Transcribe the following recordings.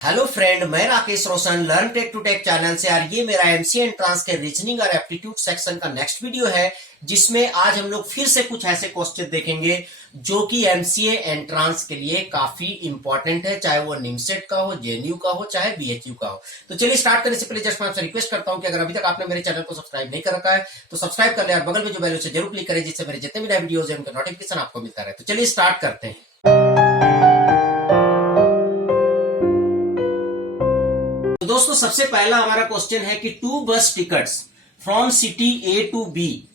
Hello friend, मैं Rakesh Roshan learn tech to tech channel से। और ये मेरा एमसीए एंट्रांस के रीजनिंग और एप्टीट्यूड सेक्शन का नेक्स्ट वीडियो है, जिसमें आज हम लोग फिर से कुछ ऐसे क्वेश्चन देखेंगे जो कि एमसीए एंट्रांस के लिए काफी इंपॉर्टेंट है, चाहे वो निमसेट का हो, जेएनयू का हो, चाहे बीएचयू का हो। तो चलिए स्टार्ट करने से पहले जस्ट मैं आपसे रिक्वेस्ट करता हूं कि अगर अभी तक आपने मेरे चैनल को सब्सक्राइब नहीं कर रखा है तो सब्सक्राइब कर ले और बगल में जो बेल उसे जरूर क्लिक करें, जिससे मेरे जितने भी नए वीडियोज है उनका नोटिफिकेशन आपको मिलता रहे। तो चलिए स्टार्ट करते हैं। तो दोस्तों, सबसे पहला हमारा क्वेश्चन है कि 2 bus tickets from city A to B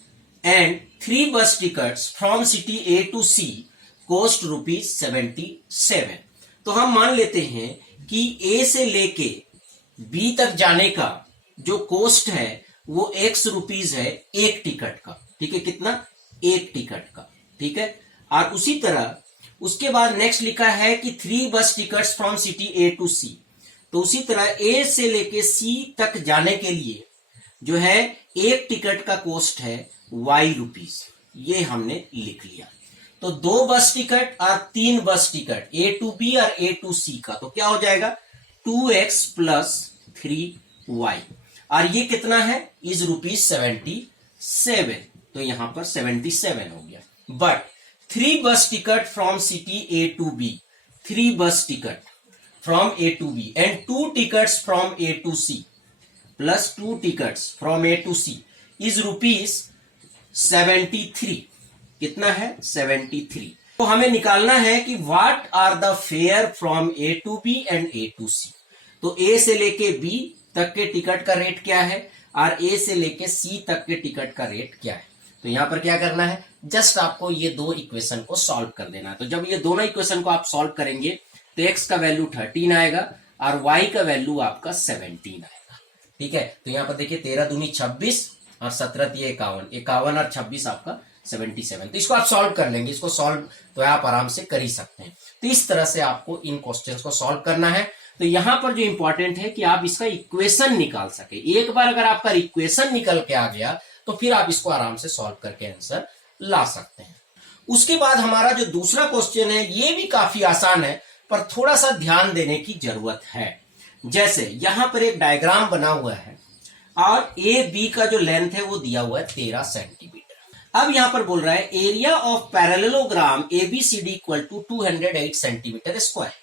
and 3 bus tickets from city A to C cost ₹77। तो हम मान लेते हैं कि ए से लेके बी तक जाने का जो कॉस्ट है वो ₹X है एक टिकट का। ठीक है, कितना? एक टिकट का। ठीक है, और उसी तरह उसके बाद नेक्स्ट लिखा है कि 3 bus tickets from city A to C. तो उसी तरह ए से लेके सी तक जाने के लिए जो है एक टिकट का कॉस्ट है ₹Y। ये हमने लिख लिया। तो 2 बस टिकट और 3 bus ticket A to B और ए टू सी का तो क्या हो जाएगा? 2X plus 3Y। और ये कितना है? इज ₹77। तो यहां पर 77 हो गया। But 3 bus ticket from city A to B, 3 bus ticket from A to B and 2 tickets from A to C plus 2 tickets from A to C is ₹73। कितना है? 73। तो हमें निकालना है कि what are the fare from A to B and A to C। तो A से लेके B तक के टिकट का रेट क्या है और A से लेके C तक के टिकट का रेट क्या है। तो यहां पर क्या करना है? जस्ट आपको ये दो इक्वेशन को सॉल्व कर देना है। तो जब ये दोनों इक्वेशन को आप सॉल्व करेंगे तो x का वैल्यू 13 आएगा और y का वैल्यू आपका 17 आएगा। ठीक है, तो यहां पर देखिए 13 दूनी 26 और 17 दिए 51 और 26 आपका 77। तो इसको आप सॉल्व कर लेंगे। इसको सॉल्व तो आप आराम से कर ही सकते हैं। तो इस तरह से आपको इन क्वेश्चंस को सॉल्व करना है। तो यहां पर जो इंपॉर्टेंट है कि आप इसका इक्वेशन निकाल सके। एक बार अगर आपका इक्वेशन निकल के आ गया तो फिर आप इसको आराम से सॉल्व करके आंसर ला सकते हैं। उसके बाद हमारा जो दूसरा क्वेश्चन है ये भी काफी आसान है, पर थोड़ा सा ध्यान देने की जरूरत है। जैसे यहां पर एक डायग्राम बना हुआ है और ए बी का जो लेंथ है वो दिया हुआ है 13 सेंटीमीटर। अब यहां पर बोल रहा है area of parallelogram ABCD equal to 208 centimetre square.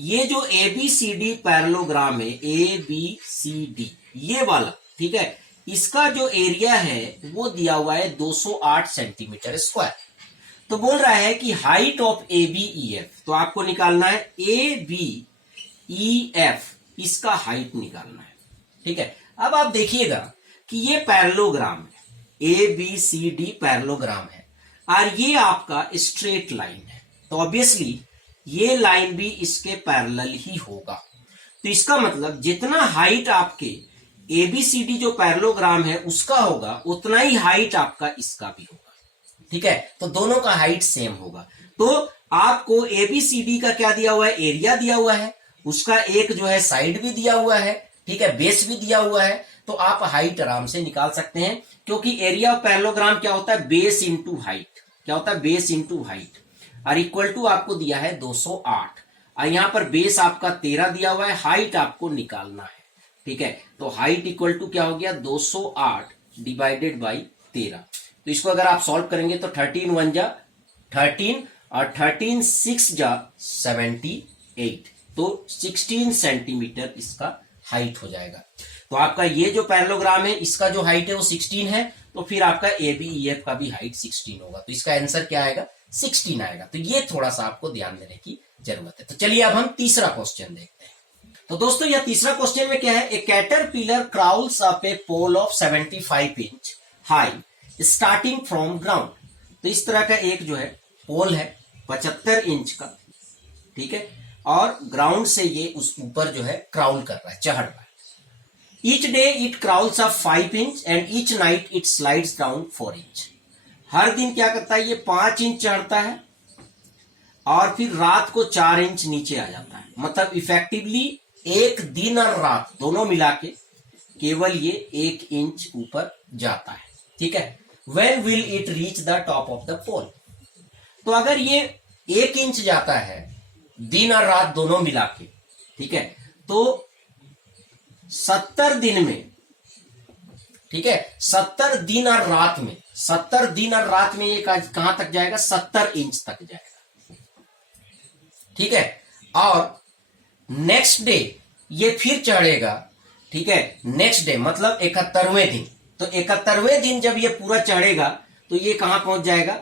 ये जो एबीसीडी पैरेललोग्राम है, एबीसीडी ये वाला, ठीक है, इसका जो एरिया है वो दिया हुआ है 208 सेंटीमीटर स्क्वायर। तो बोल रहा है कि height of A B E F, तो आपको निकालना है ए बी ई एफ, इसका हाइट निकालना है। ठीक है, अब आप देखिएगा कि ये पैरेललोग्राम है, A B C D parallelogram है और ये आपका स्ट्रेट लाइन है। तो ऑब्वियसली ये लाइन भी इसके पैरेलल ही होगा। तो इसका मतलब जितना हाइट आपके एबीसीडी जो पैरेललोग्राम है उसका होगा उतना ही हाइट आपका इसका भी होगा। ठीक है, तो दोनों का हाइट सेम होगा। तो आपको एबीसीडी का क्या दिया हुआ है? एरिया दिया हुआ है, उसका एक जो है साइड भी दिया हुआ है, ठीक है, बेस भी दिया हुआ है। तो आप हाइट आराम से निकाल सकते हैं, क्योंकि एरिया ऑफ पैरेललोग्राम क्या होता है? Base into height. क्या होता है? Base into height. और इक्वल टू आपको दिया है 208 और यहां पर बेस आपका 13 दिया हुआ है, हाइट आपको निकालना है। ठीक है, तो हाइट इक्वल टू क्या हो गया? 208 डिवाइडेड बाई 13। तो इसको अगर आप सॉल्व करेंगे तो 13 1 जा 13 और 13 6 जा 78, तो 16 सेंटीमीटर इसका हाइट हो जाएगा। तो आपका ये जो पैरेललोग्राम है इसका जो हाइट है वो 16 है, तो फिर आपका एबीईएफ का भी हाइट 16 होगा। तो इसका आंसर क्या आएगा? 16 आएगा। तो ये थोड़ा सा आपको ध्यान देने की जरूरत है। तो चलिए अब हम तीसरा क्वेश्चन देखते हैं। तो दोस्तों यह तीसरा क्वेश्चन में क्या है? A caterpillar crawls up a pole of 75 inch high starting from ground. तो इस तरह का एक जो है पोल है 75 इंच का, ठीक है, और ग्राउंड से ये उस ऊपर जो है क्राउल कर रहा है, चढ़ रहा है। Each day it crawls up 5 inch and each night it slides down 4 inch. हर दिन क्या करता है? ये 5 इंच चढ़ता है और फिर रात को 4 इंच नीचे आ जाता है। मतलब इफेक्टिवली एक दिन और रात दोनों मिला के केवल ये 1 इंच ऊपर जाता है। ठीक है, when will it reach the top of the pole? तो अगर ये 1 इंच जाता है दिन और रात दोनों मिला के, ठीक है, तो 70 दिन में, ठीक है, 70 दिन और रात में, 70 दिन और रात में ये कहां तक जाएगा? 70 इंच तक जाएगा, ठीक है। और नेक्स्ट डे ये फिर चढ़ेगा, ठीक है, नेक्स्ट डे मतलब 71वें दिन। तो 71वें दिन जब ये पूरा चढ़ेगा तो ये कहां पहुंच जाएगा?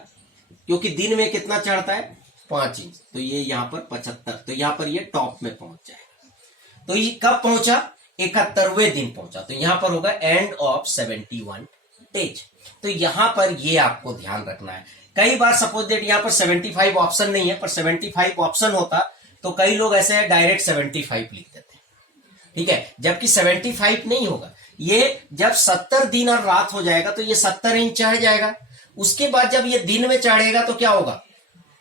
क्योंकि दिन में कितना चढ़ता है? 5 इंच, तो ये यहां पर 75, तो यहां पर ये टॉप में पहुंच जाएगा। तो ये कब पहुंचा? 71वें दिन पहुंचा, तो यहां पर होगा एंड ऑफ 71 डेज। तो यहां पर ये आपको ध्यान रखना है। कई बार सपोज दैट यहां पर 75 ऑप्शन नहीं है, पर 75 ऑप्शन होता तो कई लोग ऐसे डायरेक्ट 75 लिख देते हैं, ठीक है, जबकि 75 नहीं होगा। ये जब 70 दिन और रात हो जाएगा तो ये 70 इंच चढ़ जाएगा। उसके बाद जब ये दिन में चढ़ेगा तो क्या होगा?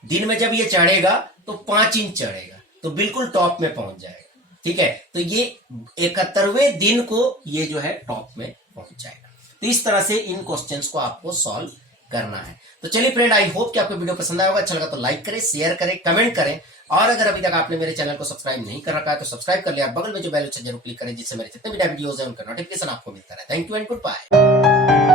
दिन में जब ये चढ़ेगा तो 5 इंच चढ़ेगा, तो बिल्कुल टॉप में पहुंच जाएगा, ठीक है। तो ये 71वें दिन को ये जो है टॉप में पहुंच जाएगा। तो इस तरह से इन क्वेश्चंस को आपको सॉल्व करना है। तो चलिए फ्रेंड, आई होप कि आपको वीडियो पसंद आया होगा। अच्छा लगा तो लाइक करें, शेयर करें, कमेंट करें, और अगर अभी तक आपने मेरे चैनल को सब्सक्राइब नहीं कर रखा है तो सब्सक्राइब कर लिया, बगल में जो बेल आइकन जरूर क्लिक करें, जिससे मेरे जितने भी वीडियोस हैं उनका नोटिफिकेशन आपको मिलता रहे। Thank you and good bye.